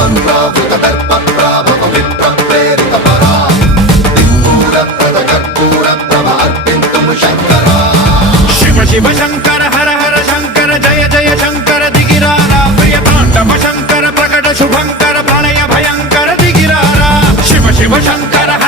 शिव शंकर हर हर शंकर जय जय शंकर दिगिरारा प्रिय तांडव शंकर प्रकट शुभंकर प्रलय भयंकर दिगिरारा शिव शिव शंकर